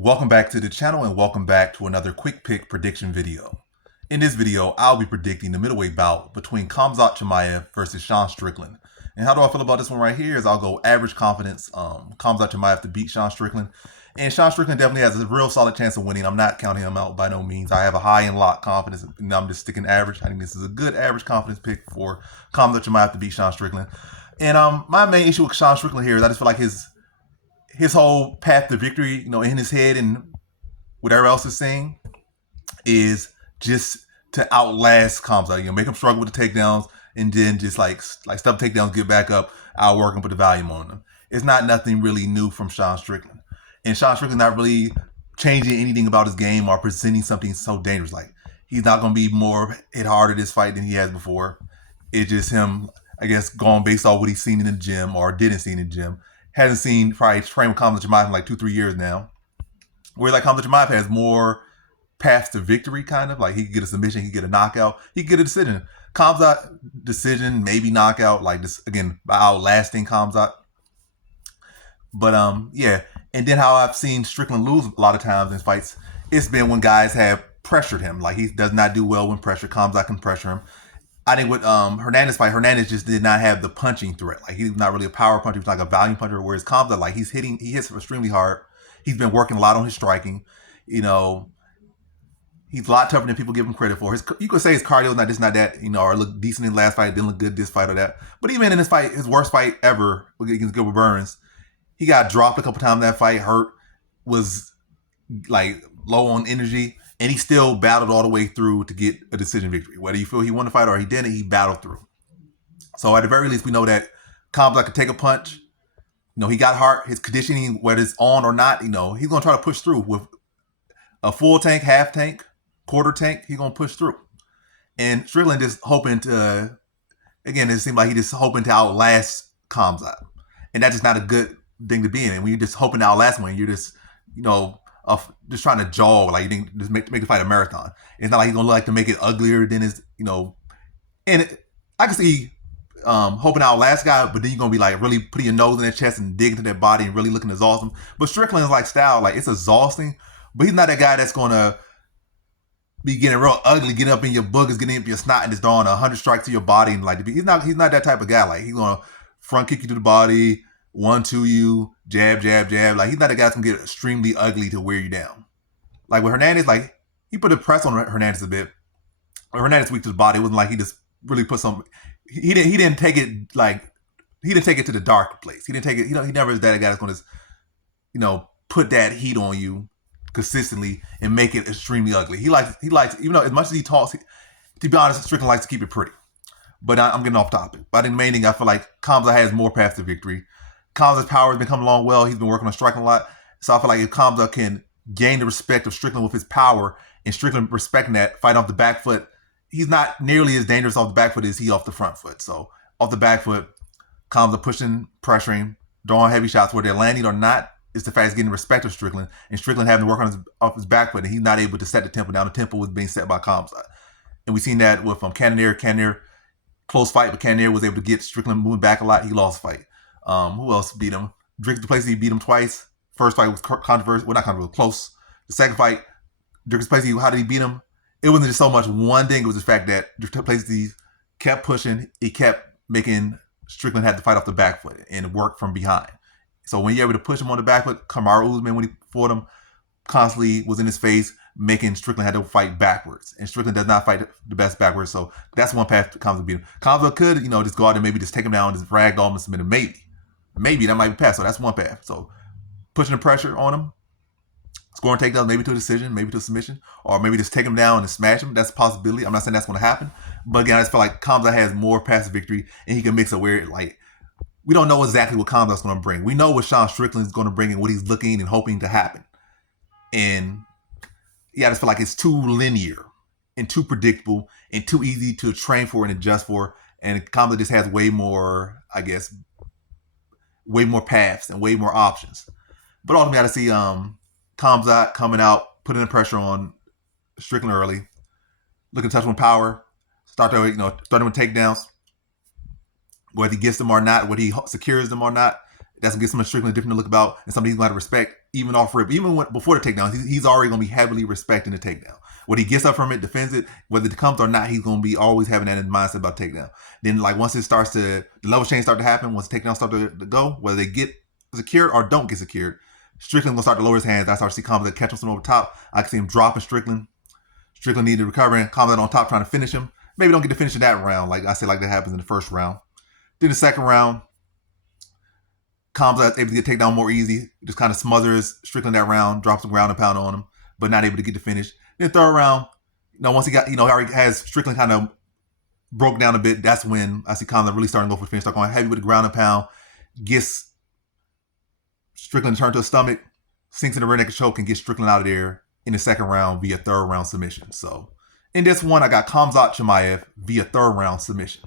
Welcome back to the channel and welcome back to another quick pick prediction video. In this video, I'll be predicting the middleweight bout between Khamzat Chimaev versus Sean Strickland. And how do I feel about this one right here is I'll go average confidence, Khamzat Chimaev to beat Sean Strickland. And Sean Strickland definitely has a real solid chance of winning. I'm not counting him out by no means. I have a high and lock confidence, and I'm just sticking average. I think this is a good average confidence pick for Khamzat Chimaev to beat Sean Strickland. And my main issue with Sean Strickland here is I just feel like his whole path to victory, in his head and whatever else is saying, is just to outlast Khamzat. Make him struggle with the takedowns, and then just like stub takedowns, get back up, outwork him, put the volume on them. It's not nothing really new from Sean Strickland, and Sean Strickland not really changing anything about his game or presenting something so dangerous. Like, he's not going to be more hit harder this fight than he has before. It's just him, I guess, going based off what he's seen in the gym or didn't see in the gym. Hasn't seen probably trained with Khamzat Chimaev in like 2-3 years now. Whereas like Khamzat Chimaev has more paths to victory, kind of. Like, he could get a submission, he could get a knockout, he could get a decision. Khamzat decision, maybe knockout, like this again, by outlasting Khamzat. But yeah. And then how I've seen Strickland lose a lot of times in fights, it's been when guys have pressured him. Like, he does not do well when pressure. Khamzat can pressure him. I think with Hernandez fight, Hernandez just did not have the punching threat. Like, he's not really a power puncher. He's like a volume puncher. Whereas Khamzat, like, he hits extremely hard. He's been working a lot on his striking. He's a lot tougher than people give him credit for. You could say his cardio is not this, not that, or look decent in the last fight, didn't look good this fight or that. But even in this fight, his worst fight ever against Gilbert Burns, he got dropped a couple times in that fight, hurt, was like low on energy. And he still battled all the way through to get a decision victory. Whether you feel he won the fight or he didn't, he battled through. So at the very least, we know that Khamzat could take a punch. He got heart. His conditioning, whether it's on or not, he's going to try to push through. With a full tank, half tank, quarter tank, he's going to push through. And Strickland just hoping to, again, it seems like he's just hoping to outlast Khamzat. And that's just not a good thing to be in. And when you're just hoping to outlast one, you're just, of just trying to jog, like, you think, just make the fight a marathon. It's not like he's gonna like to make it uglier than his, And I can see hoping to outlast guy, but then you're gonna be like really putting your nose in their chest and digging into their body and really looking exhausting. But Strickland's like style, like, it's exhausting, but he's not that guy that's gonna be getting real ugly, getting up in your boogers, getting up your snot, and just throwing 100 strikes to your body. And like, he's not that type of guy. Like, he's gonna front kick you to the body, 1-2 you, jab, jab, jab. Like, he's not a guy that's gonna get extremely ugly to wear you down. Like with Hernandez, like, he put the press on Hernandez a bit. Hernandez weak to the body. It wasn't like he just really put some. He didn't take it to the dark place. He didn't take it. He never is that guy that's gonna put that heat on you consistently and make it extremely ugly. He likes even though as much as he talks, to be honest, Strickland likes to keep it pretty. But I'm getting off topic. But I think the main thing, I feel like Khamzat has more paths to victory. Khamzat's power has been coming along well. He's been working on striking a lot. So I feel like if Khamzat can gain the respect of Strickland with his power, and Strickland respecting that, fight off the back foot, he's not nearly as dangerous off the back foot as he off the front foot. So off the back foot, Khamzat pushing, pressuring, throwing heavy shots, whether they're landing or not, is the fact he's getting the respect of Strickland, and Strickland having to work on off his back foot, and he's not able to set the tempo down. The tempo was being set by Khamzat. And we've seen that with Cannonier, close fight, but Cannonier was able to get Strickland moving back a lot. He lost the fight. Who else beat him? Drake Duplessis beat him twice. First fight was controversial. Well, not controversial, close. The second fight, Drake Duplessis, how did he beat him? It wasn't just so much one thing. It was the fact that Drake Duplessis kept pushing. He kept making Strickland have to fight off the back foot and work from behind. So when you're able to push him on the back foot, Kamaru Usman, when he fought him, constantly was in his face, making Strickland had to fight backwards. And Strickland does not fight the best backwards. So that's one path Khamzat beat him. Khamzat could, just go out there, maybe just take him down, just ragdoll him and submit him. Maybe that might be pass. So that's one path. So pushing the pressure on him, scoring takedowns, maybe to a decision, maybe to a submission, or maybe just take him down and smash him. That's a possibility. I'm not saying that's going to happen. But again, I just feel like Khamzat has more paths to victory, and he can mix it where, like, we don't know exactly what Khamzat's going to bring. We know what Sean Strickland is going to bring and what he's looking and hoping to happen. And yeah, I just feel like it's too linear and too predictable and too easy to train for and adjust for. And Khamzat just has way more, I guess, way more paths and way more options. But ultimately, I got to see Khamzat coming out, putting the pressure on Strickland early, looking to touch with power, starting with takedowns, whether he gets them or not, whether he secures them or not, That's gonna get some of Strickland different to look about, and something he's gonna have to respect even off rip, even before the takedown. He's already gonna be heavily respecting the takedown. When he gets up from it, defends it, whether it comes or not, he's gonna be always having that in his mindset about takedown. Then like once it starts to the level change start to happen, once the takedowns start to go, whether they get secured or don't get secured, Strickland gonna start to lower his hands. I start to see Khamzat catch him over top. I can see him dropping Strickland. Strickland needed to recover, and Khamzat on top trying to finish him. Maybe don't get to finish in that round, like I said, like that happens in the first round. Then the second round, Khamzat able to get takedown more easy. Just kind of smothers Strickland that round, drops the ground and pound on him, but not able to get the finish. Then third round, once he got, he already has Strickland kind of broke down a bit. That's when I see Khamzat really starting to go for the finish, start going heavy with the ground and pound, gets Strickland to turn to a stomach, sinks in the rear naked choke, and gets Strickland out of there in the second round via third round submission. So in this one, I got Khamzat Chimaev via third round submission.